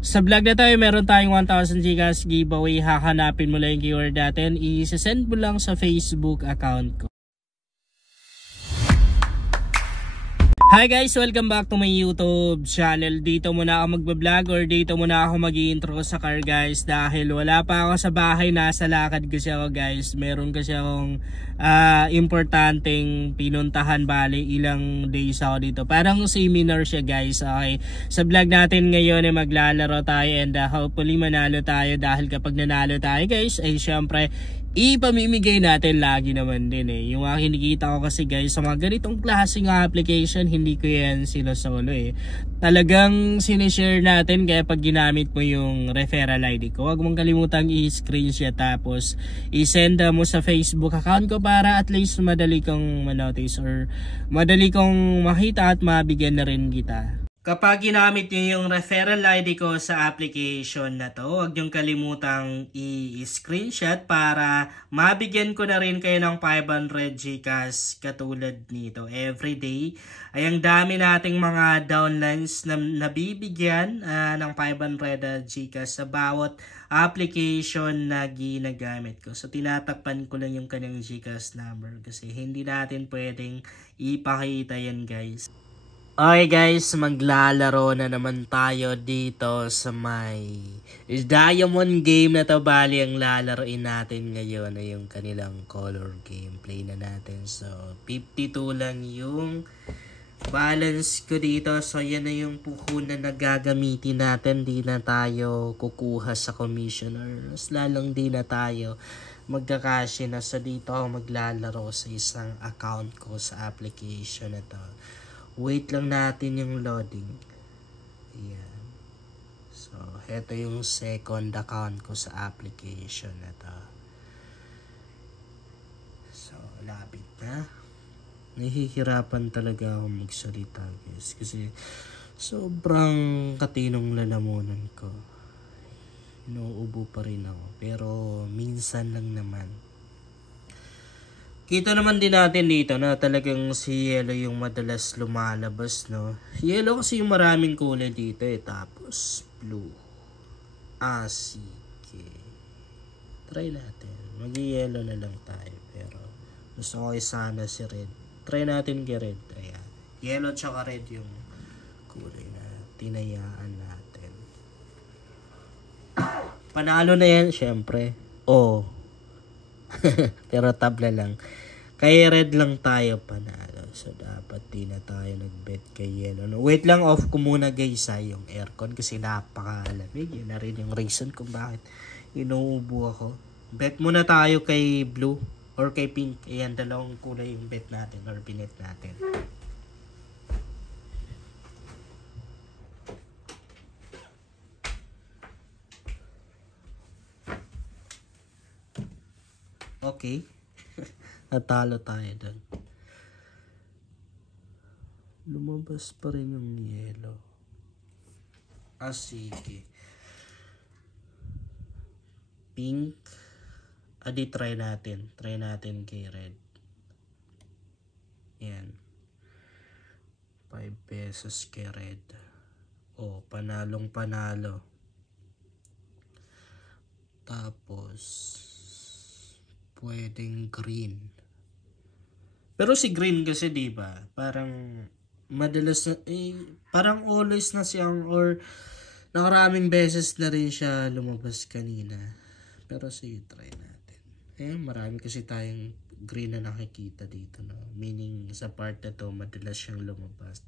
Sa vlog na tayo, meron tayong 1,000 Gcash giveaway. Hahanapin mo lang yung keyword natin. I-send mo lang sa Facebook account ko. Hi guys! Welcome back to my YouTube channel. Dito muna ako magbablog or dito muna ako mag-i-intro sa car guys. Dahil wala pa ako sa bahay, nasa lakad kasi ako guys. Meron kasi akong importanteng pinuntahan, bali ilang days ako dito. Parang seminar siya guys. Okay. Sa vlog natin ngayon ay maglalaro tayo and hopefully manalo tayo. Dahil kapag nanalo tayo guys ay syempre ipamimigay natin lagi naman din eh. Yung kinikita ko kasi guys sa mga ganitong klaseng application, hindi ko yan sinusolo eh. Talagang sinishare natin, kaya pag ginamit mo yung referral ID ko, huwag mong kalimutang i-screenshot tapos i-send mo sa Facebook account ko para at least madali kong manotice or madali kong makita at mabigyan na rin kita. Kapag ginamit nyo yung referral ID ko sa application na to, huwag nyong kalimutang i-screenshot para mabigyan ko na rin kayo ng 500 Gcash katulad nito. Everyday ay ang dami nating mga downlines na nabibigyan ng 500 Gcash sa bawat application na ginagamit ko. So tinatakpan ko lang yung kanyang Gcash number kasi hindi natin pwedeng ipakita yan guys. Okay guys, maglalaro na naman tayo dito sa may Diamond game na to. Bali ang lalaroin natin ngayon ay yung kanilang color gameplay na natin. So 52 lang yung balance ko dito. So yan na yung puhunan na gagamitin natin. Di na tayo kukuha sa commissioner. Mas lalong di na tayo magkakashi na. So dito ako maglalaro sa isang account ko sa application na to. Wait lang natin yung loading. Ayan. So, ito yung second account ko sa application na to. So, lapit na. Nahihirapan talaga ako magsalita guys. Kasi sobrang katinong lalamunan ko. Inuubo pa rin ako. Pero minsan lang naman. Kita naman din natin dito na talagang si yellow yung madalas lumalabas, no? Yellow kasi yung maraming kulay dito eh. Tapos blue. Sige. Try natin. Mag-yellow na lang tayo. Pero gusto ko sana si red. Try natin kay red. Ayan. Yellow tsaka red yung kulay na tinayaan natin. Panalo na yan, syempre. Oh. Pero tabla lang. Kay red lang tayo panalo. So dapat di na tayo nagbet kay yellow. No, wait lang, off ko muna guys yung aircon kasi napakalamig. Yun na rin yung reason kung bakit inuubo ako. Bet muna tayo kay blue or kay pink. Ayan, dalawang kulay yung bet natin or binet natin. Okay. Natalo tayo doon. Lumabas pa rin yung yellow. Sige. Pink. Di try natin. Try natin kay red. Yan. 5 pesos kay red. Oh, panalong panalo. Tapos pwedeng green. Pero si green kasi diba, parang madalas na, parang always na siyang or nakaraming beses na rin siya lumabas kanina. Pero sige, try natin. Marami kasi tayong green na nakikita dito, no? Meaning sa part na to, madalas siyang lumabas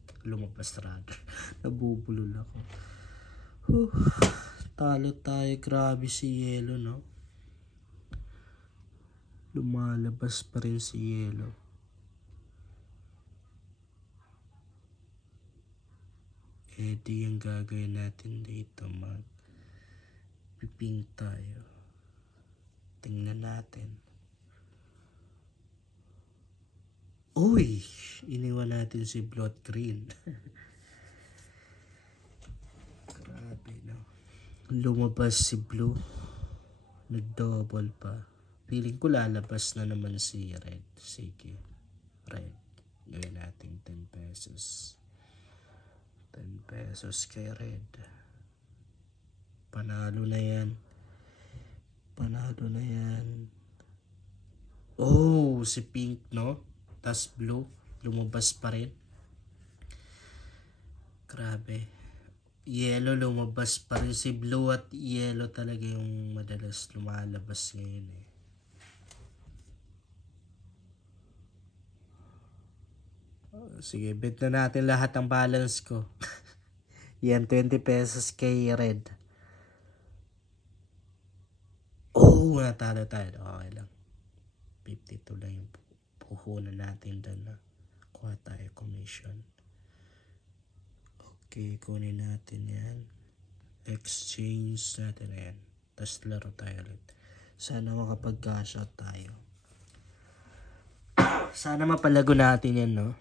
rather. Nabubulol ako. Talo tayo, grabe si yellow, no? Lumalabas pa rin si yellow. Di yung gagawin natin dito, mag-piping tayo. Tingnan natin. Uy! Iniwan natin si blood green. Grabe, no? Lumabas si blue. Nag-double pa. Feeling ko lalabas na naman si red. Sige. Red. Gawin natin 10 pesos. 10 pesos kay red. Panalo na yan. Panalo na yan. Oh, si pink, no? Tas blue. Lumabas pa rin. Grabe. Yellow lumabas pa rin. Si blue at yellow talaga yung madalas lumalabas ngayon eh. Sige, bet na natin lahat ng balance ko. Yan, 20 pesos kay red. Oh, natalo tayo. Okay lang. 52 lang yung puhunan natin doon na kuha tayo commission. Okay, kunin natin yan. Exchange natin yan. Tapos laro tayo ulit. Sana makapag-cash out tayo. Sana mapalago natin yan, no?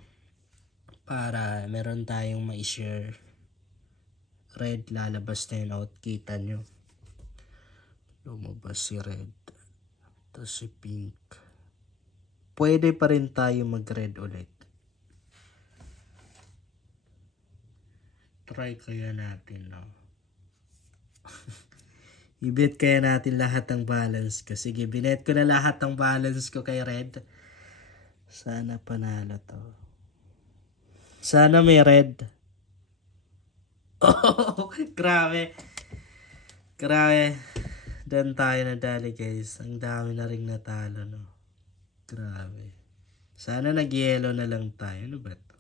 Para meron tayong ma-share. Red, lalabas na yun out. Kita nyo. Lumabas si red. Tapos si pink. Pwede pa rin tayo mag-red ulit. Try kaya natin, no? I-bet kaya natin lahat ng balance ko. Sige, binet ko na lahat ng balance ko kay red. Sana panalo to. Sana may red. Oh, grabe. Grabe. Dan tayo nadali, guys. Ang dami na ring natalo, no? Grabe. Sana nag-yellow na lang tayo. Ano ba ito?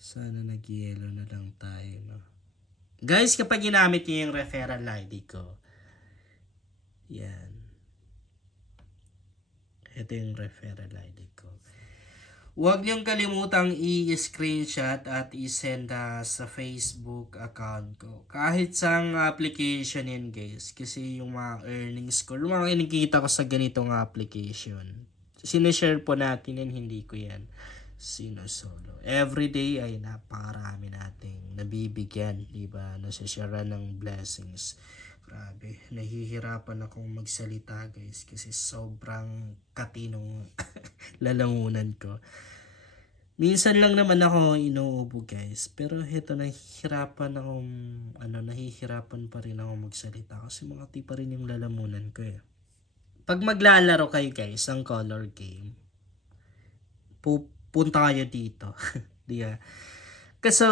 Sana nag-yellow na lang tayo, no? Guys, kapag ginamit niyo yung referral ID ko, yan. Ito yung referral ID ko. Huwag niyong kalimutang i-screenshot at i-send sa Facebook account ko. Kahit sa application yan, guys. Kasi yung mga earnings ko, yung mga kinikita ko sa ganitong application, sinishare po natin yan, hindi ko yan sinusolo. Everyday ay napakarami nating nabibigyan, diba? Nasishare ng blessings. Grabe, nahihirapan akong magsalita, guys, kasi sobrang katinong lalamunan ko. Minsan lang naman ako inuubo, guys, pero heto nahihirapan pa rin ako magsalita kasi mga pa rin yung lalamunan ko eh. Pag maglalaro kayo, guys, ang color game, punta kayo dito. Diba? Kasi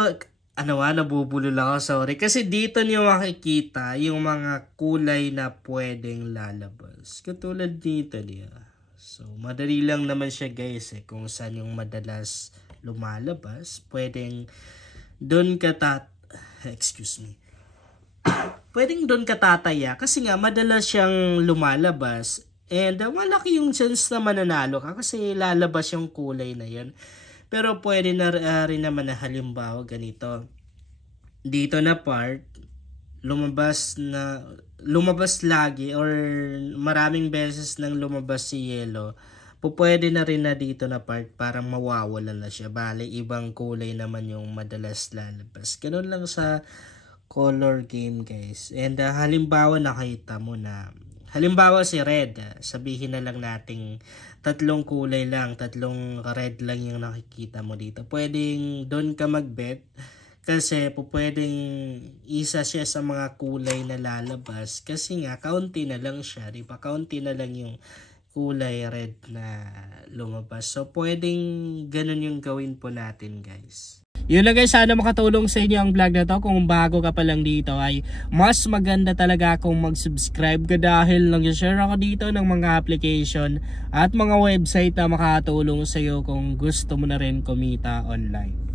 nabubulol ako, sorry. Kasi dito niyo makikita yung mga kulay na pwedeng lalabas. Katulad dito, diba? So, madali lang naman siya, guys, eh. Kung saan yung madalas lumalabas, pwedeng doon ka pwedeng doon ka tataya. Kasi nga, madalas siyang lumalabas. And malaki yung chance na mananalo ka kasi lalabas yung kulay na yun. Pero pwede na rin naman na halimbawa ganito. Dito na part, lumabas lagi or maraming beses nang lumabas si yellow. Pwede na rin na dito na part parang mawawala na siya. Bale, ibang kulay naman yung madalas lalabas. Ganun lang sa color game, guys. And halimbawa nakita mo na, halimbawa si red, sabihin na lang nating tatlong kulay lang, tatlong red lang yung nakikita mo dito. Pwedeng doon ka magbet kasi pwedeng isa siya sa mga kulay na lalabas kasi nga kaunti na lang siya, di ba? Kaunti na lang yung kulay red na lumabas. So pwedeng ganun yung gawin po natin, guys. Yun lang, guys, sana makatulong sa inyo ang vlog na to. Kung bago ka pa lang dito ay mas maganda talaga kung mag-subscribe ka dahil nag-share ako dito ng mga application at mga website na makatulong sa iyo kung gusto mo na rin kumita online.